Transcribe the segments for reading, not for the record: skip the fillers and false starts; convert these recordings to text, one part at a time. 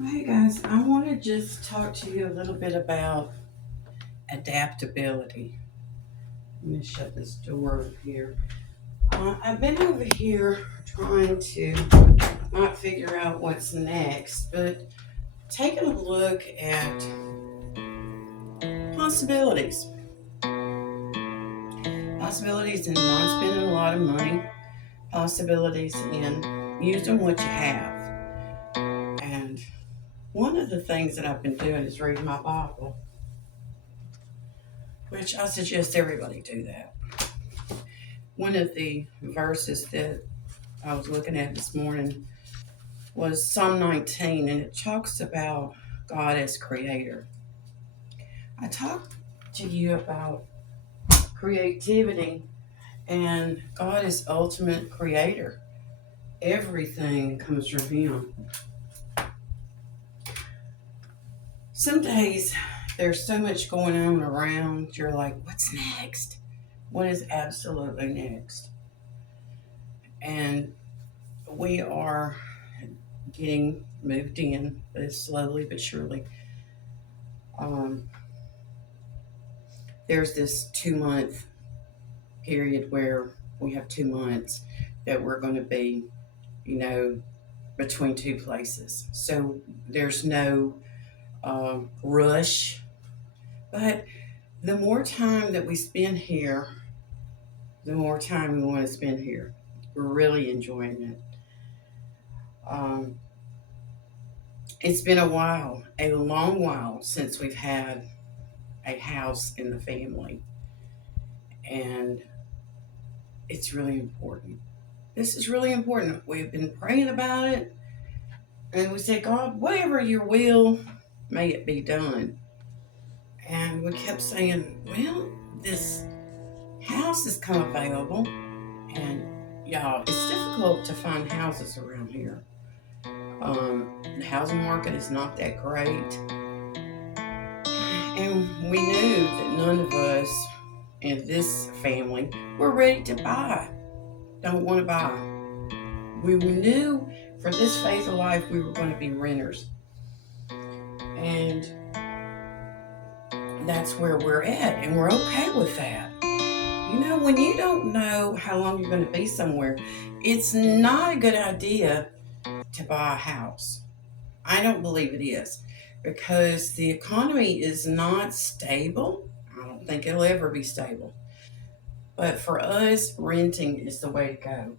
Hey guys, I want to just talk to you a little bit about adaptability. Let me shut this door over here. I've been over here trying to not figure out what's next, but taking a look at possibilities. Possibilities in not spending a lot of money, possibilities in using what you have. And one of the things that I've been doing is reading my Bible, which I suggest everybody do that. One of the verses that I was looking at this morning was Psalm 19, and it talks about God as creator. I talked to you about creativity, and God is ultimate creator. Everything comes from Him. Some days there's so much going on around, you're like, what's next? What is absolutely next? And we are getting moved in, but slowly but surely. Um, there's this 2 month period where we have 2 months that we're going to be, you know, between two places. So there's no rush. But the more time that we spend here, the more time we want to spend here. We're really enjoying it. Um, it's been a long while since we've had a house in the family. And it's really important. This is really important. We've been praying about it, and we said, God, whatever your will, may it be done. And we kept saying, well, this house has come available, and y'all, it's difficult to find houses around here. The housing market is not that great, and we knew that none of us in this family were ready to buy. Don't want to buy. We knew for this phase of life we were going to be renters. And that's where we're at, and we're okay with that. You know, when you don't know how long you're going to be somewhere, it's not a good idea to buy a house. I don't believe it is because the economy is not stable. I don't think it'll ever be stable. But for us, renting is the way to go.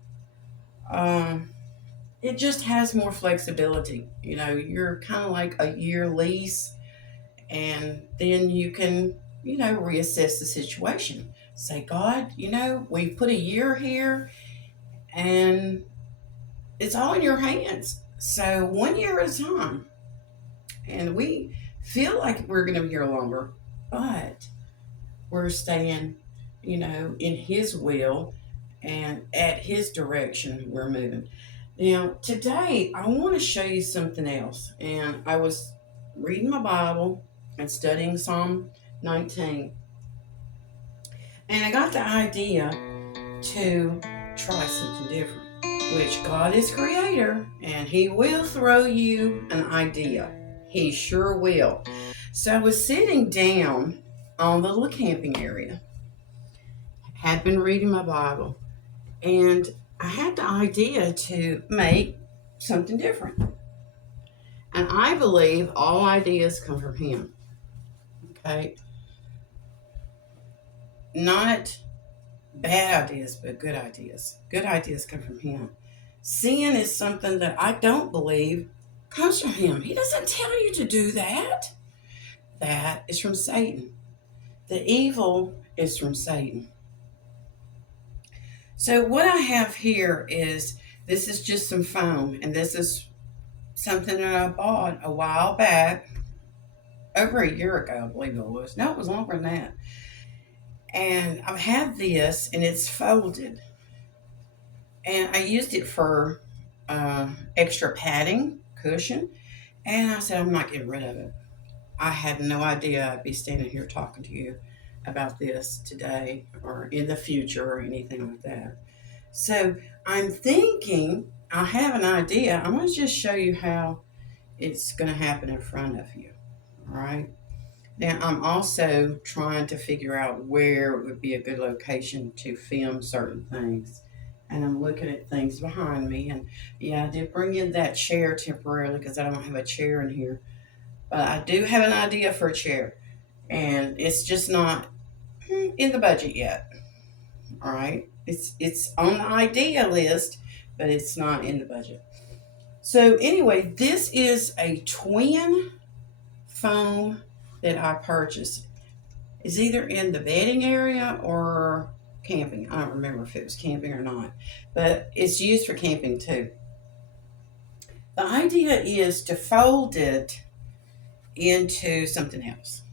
Um, it just has more flexibility. You know, you're kind of like a year lease, and then you can, reassess the situation. Say, God, we've put a year here, and it's all in your hands. So 1 year at a time. And we feel like we're going to be here longer, but we're staying, in His will and at His direction we're moving. Now, today I want to show you something else. And I was reading my Bible and studying Psalm 19. And I got the idea to try something different, which God is creator and He will throw you an idea. He sure will. So I was sitting down on the little camping area, had been reading my Bible, and I had the idea to make something different. And I believe all ideas come from Him. Okay? Not bad ideas, but good ideas. Good ideas come from Him. Sin is something that I don't believe comes from Him. He doesn't tell you to do that. That is from Satan. The evil is from Satan. So what I have here is this is just some foam, and this is something that I bought a while back, over a year ago, I believe it was. No, it was longer than that. And I've had this, and it's folded, and I used it for extra padding, cushion, and I said I'm not getting rid of it. I had no idea I'd be standing here talking to you about this today or in the future or anything like that. So I'm thinking I have an idea. I'm going to just show you how it's going to happen in front of you. All right. Now, I'm also trying to figure out where would be a good location to film certain things. And I'm looking at things behind me. And yeah, I did bring in that chair temporarily because I don't have a chair in here. But I do have an idea for a chair. And it's just not in the budget yet. All right. It's on the idea list, but it's not in the budget. So anyway, this is a twin foam that I purchased. It's either in the bedding area or camping. I don't remember if it was camping or not, but it's used for camping too. The idea is to fold it into something else.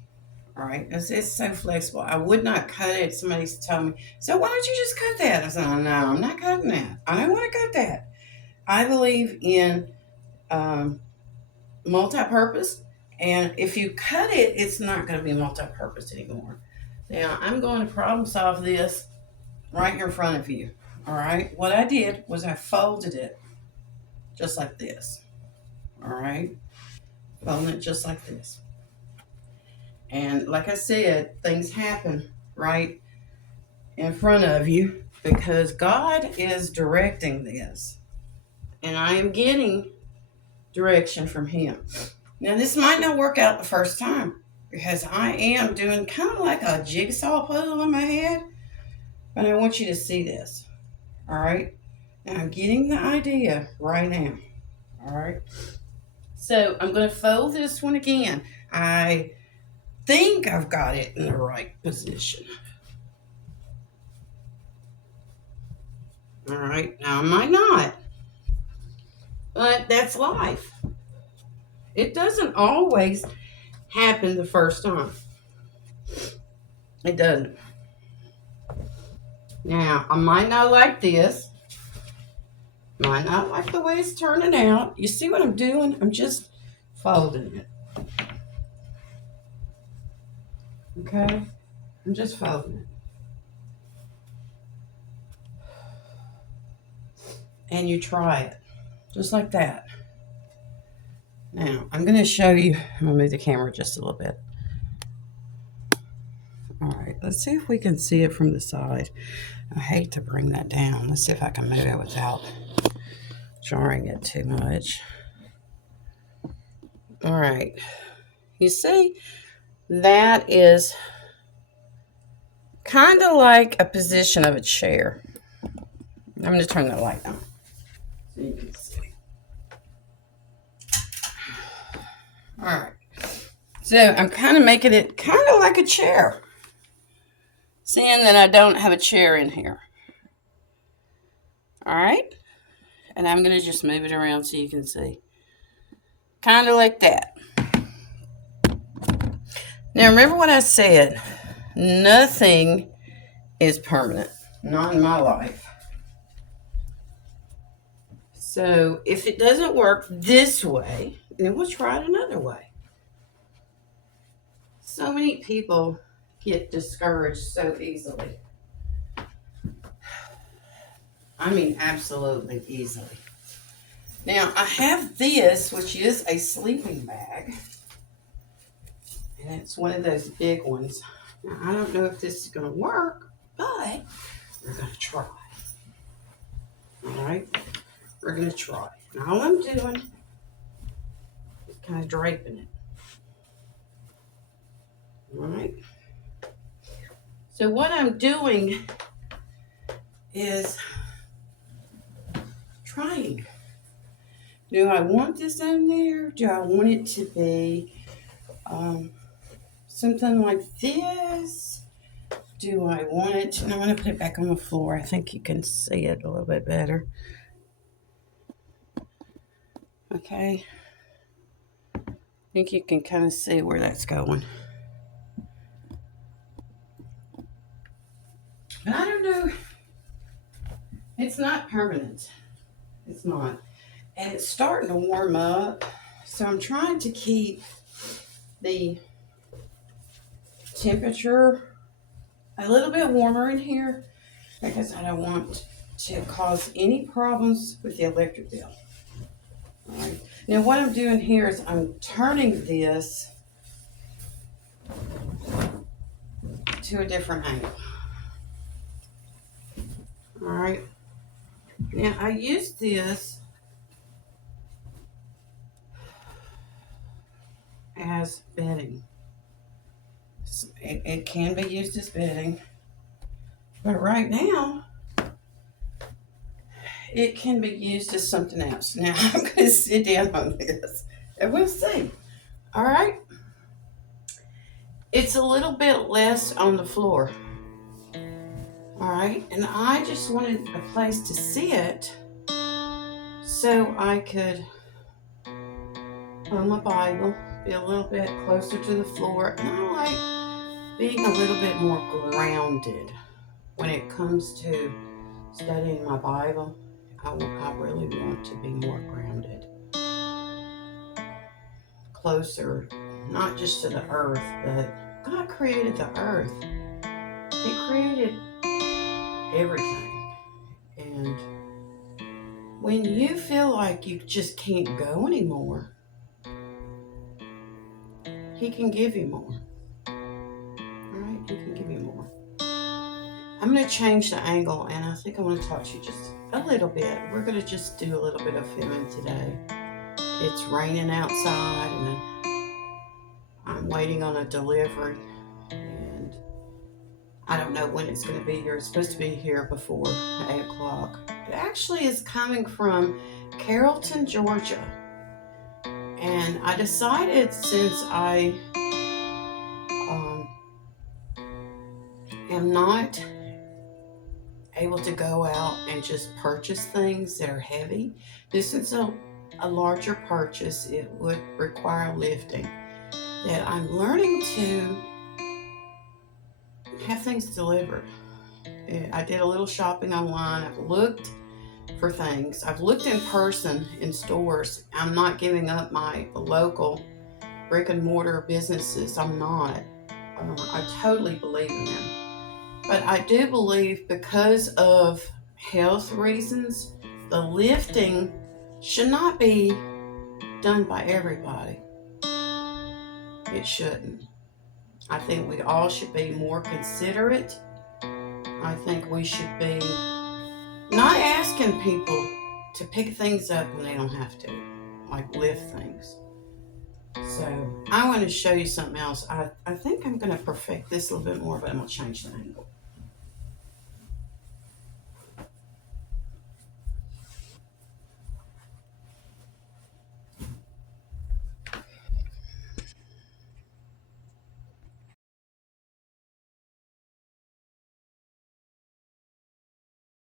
All right, it's so flexible. I would not cut it. Somebody's told me, so why don't you just cut that? I said, oh, no, I'm not cutting that. I don't want to cut that. I believe in multi-purpose, and if you cut it, it's not going to be multi-purpose anymore. Now, I'm going to problem solve this right here in front of you. All right, what I did was I folded it just like this. All right, folding it just like this. And like I said, things happen right in front of you because God is directing this. And I am getting direction from Him. Now, this might not work out the first time because I am doing kind of like a jigsaw puzzle in my head. But I want you to see this. All right? Now, I'm getting the idea right now. All right? So, I'm going to fold this one again. I think I've got it in the right position. All right? Now, I might not. But that's life. It doesn't always happen the first time. It doesn't. Now, I might not like this. Might not like the way it's turning out. You see what I'm doing? I'm just folding it. Okay? I'm just folding it. And you try it. Just like that. Now, I'm going to show you. I'm going to move the camera just a little bit. All right, let's see if we can see it from the side. I hate to bring that down. Let's see if I can move it without jarring it too much. All right. You see, that is kind of like a position of a chair. I'm going to turn the light on so you can see. All right. So I'm kind of making it kind of like a chair. Seeing that I don't have a chair in here. All right. And I'm going to just move it around so you can see. Kind of like that. Now, remember what I said. Nothing is permanent. Not in my life. So, if it doesn't work this way, then we'll try it another way. So many people get discouraged so easily. I mean, absolutely easily. Now, I have this, which is a sleeping bag. And it's one of those big ones. Now, I don't know if this is going to work, but we're going to try. All right? We're going to try. And all I'm doing is kind of draping it. All right? So what I'm doing is trying. Do I want this in there? Do I want it to be something like this? Do I want it to... I'm going to put it back on the floor. I think you can see it a little bit better. Okay. I think you can kind of see where that's going. But I don't know. It's not permanent. It's not. And it's starting to warm up. So I'm trying to keep the temperature a little bit warmer in here because I don't want to cause any problems with the electric bill. All right. Now what I'm doing here is I'm turning this to a different angle. All right. Now I use this as bedding. It can be used as bedding, but right now it can be used as something else. Now I'm going to sit down on this and we'll see. All right. It's a little bit less on the floor. All right. And I just wanted a place to sit so I could hold my Bible, be a little bit closer to the floor. And I like being a little bit more grounded when it comes to studying my Bible. I really want to be more grounded, closer, not just to the earth, but God created the earth. He created everything. And when you feel like you just can't go anymore, He can give you more. All right, He can give you more. I'm going to change the angle, and I think I want to talk to you just a little bit. We're going to just do a little bit of filming today. It's raining outside, and I'm waiting on a delivery, and I don't know when it's going to be here. It's supposed to be here before 8 o'clock. It actually is coming from Carrollton, Georgia. And I decided, since I am not able to go out and just purchase things that are heavy, this is a larger purchase. It would require lifting, that I'm learning to have things delivered. I did a little shopping online. I've looked for things. I've looked in person in stores. I'm not giving up my local brick and mortar businesses. I'm not. I totally believe in them. But I do believe, because of health reasons, the lifting should not be done by everybody. It shouldn't. I think we all should be more considerate. I think we should be not asking people to pick things up when they don't have to, like lift things. So I want to show you something else. I think I'm going to perfect this a little bit more, but I'm going to change the angle.